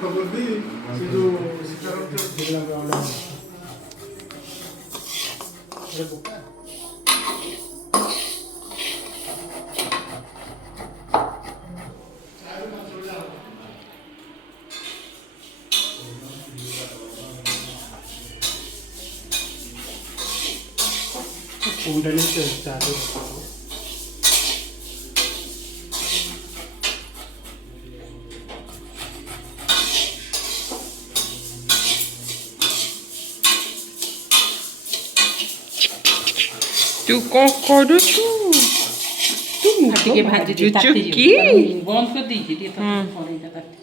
ଛୋଟ କରିଦି ସେ ଯୋଉ ସୀତାରାମ कुंडली चालू तू कौन करू तू ଟିକେ ଭାଜି ଦେଇ ତାତି କି ବନ୍ଦ କରି ଦେଇଛି ଟିକେ କଡ଼େଇଟା ତାତି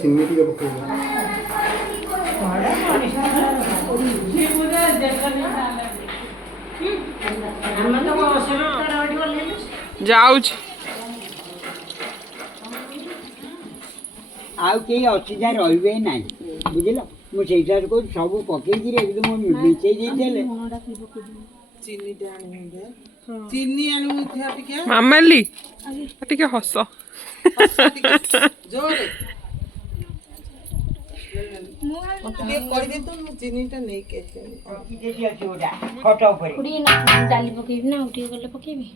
चिन्नी टी पकड़ जाऊच आउ केही असुविधा रही ना बुझल मुझे सब पकई एकदम मिचई ଚିନି ଆଣିବୁ ଇଥା ଟିକେ मामाली ଟିକେ हस ଜୋରେ ଟିକେ କହିଦେ ତ ମୁଁ ଚିନିଟା ନେଇକି ଆସିବି खट डाली पकेबी ना उठी गले पकेबी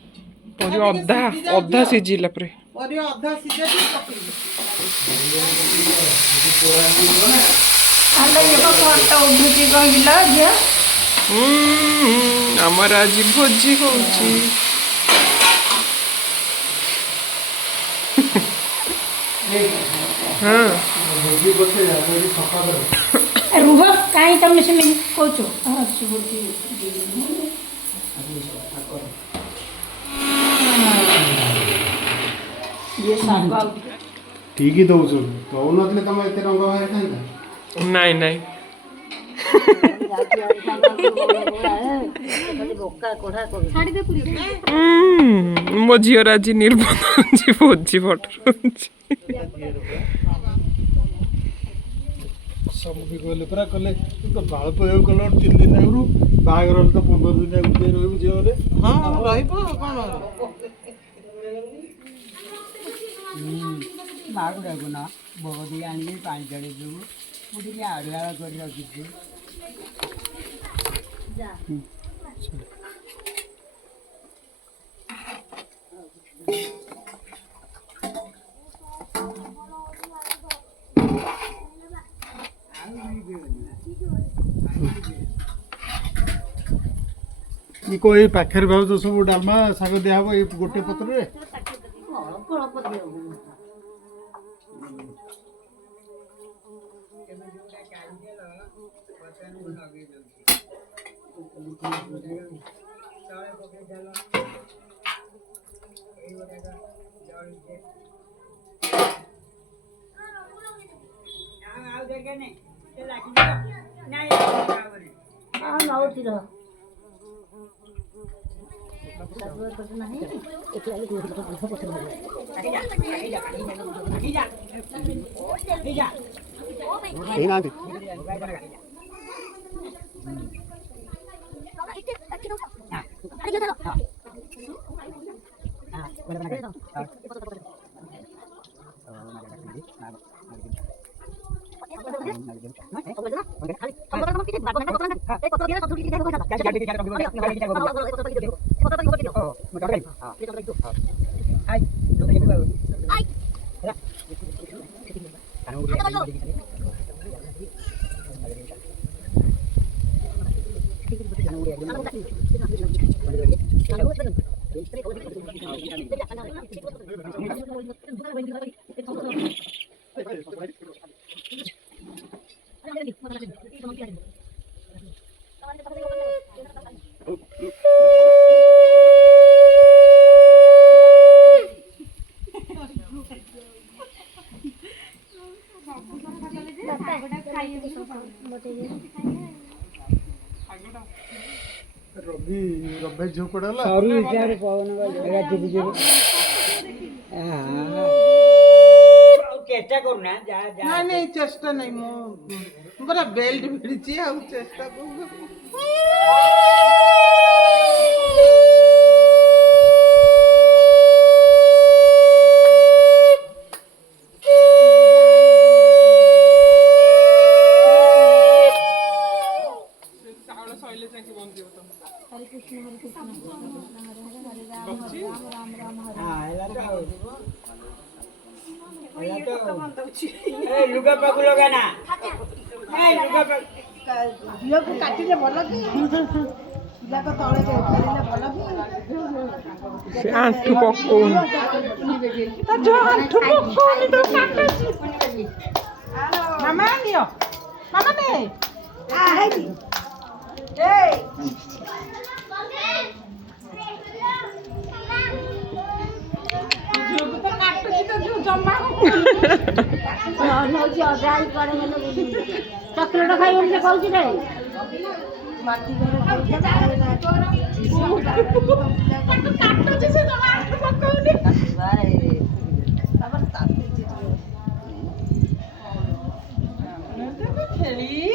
पर अधा अधा सिझिला परे ପରିବା ଅଧା ସିଝା ବି ପକେଇବି आले ये फोटो उठुची कहिला जे आमर आज भोजी होची हाँ रुह काई तमे से मिल कोचो हां सुबुती ये सागा ठीक ही दौच दौ नथिले तुम एते रंग बाहर खाइला नहीं नहीं मो झीर आज निर्बंध होची भोजी फोटो सब भी कहले पूरा कहले तो बाल प्रयोग कल 3 दिन आगु बागर तो 15 दिन आगु रही झील ହଁ ରହିବ କ'ଣ मागुराको न बगदी आनी पानी चढ़े देबू मुझे आड़ुआ कर रखी ये कोई पाखर भाव तो सब डालमा साग दिया हबो ये गोटे पत्र रे हां नौती रह सब पर नहीं एकला ए ना दे ରବି ରବି ଝିଅ କୁଆଡେ ହେଲା? ସରୁ ହିସାବରେ ପବନ ଜାଗା ଝିପି ଝିପି ଚେଷ୍ଟା କରୁନା ଯାହା ନାଇଁ ଯାହା ନାଇଁ ଚେଷ୍ଟା ନାଇଁ ମୁଁ ପୁରା ବେଲ୍ଟ ଭିଡ଼ିଛି ଆଉ ଚେଷ୍ଟା କରୁଛି। ଚାଉଳ ସଇଲେ ଯାଇକି ବନ୍ଦିବ ତ ହେଲା ତ ଆଉ। ଏ ଲୁଗା ପାକୁ ଲଗାନା ଏ ଲୁଗା ପାକୁ ଝିଅକୁ କାଟିଲେ ଭଲ କି ପିଲାକ ତଳେ ଫେରିଲେ ଭଲ କି ସେ ଆଣ୍ଠୁ ପକଉନି ତା ଝିଅ ଆଣ୍ଠୁ ପକଉନି ତ କାଟୁଛି ମାମା ନିଅ ମାମା ନେ ହେଇନି ଏଇ ଝିଅକୁ ତ କାଟୁଛି ତ ଝିଅ ଜମା ନଉଛି ଅଧା ହେଇ କୁଆଡ଼େ ଗଲେ ଚକୋଲେଟ୍ ଖାଇବନି ସେ କହୁଛି ରେ କାଟୁଛି ସେ ଜମା ଆଣ୍ଠୁ ପକଉନି ଖେଳି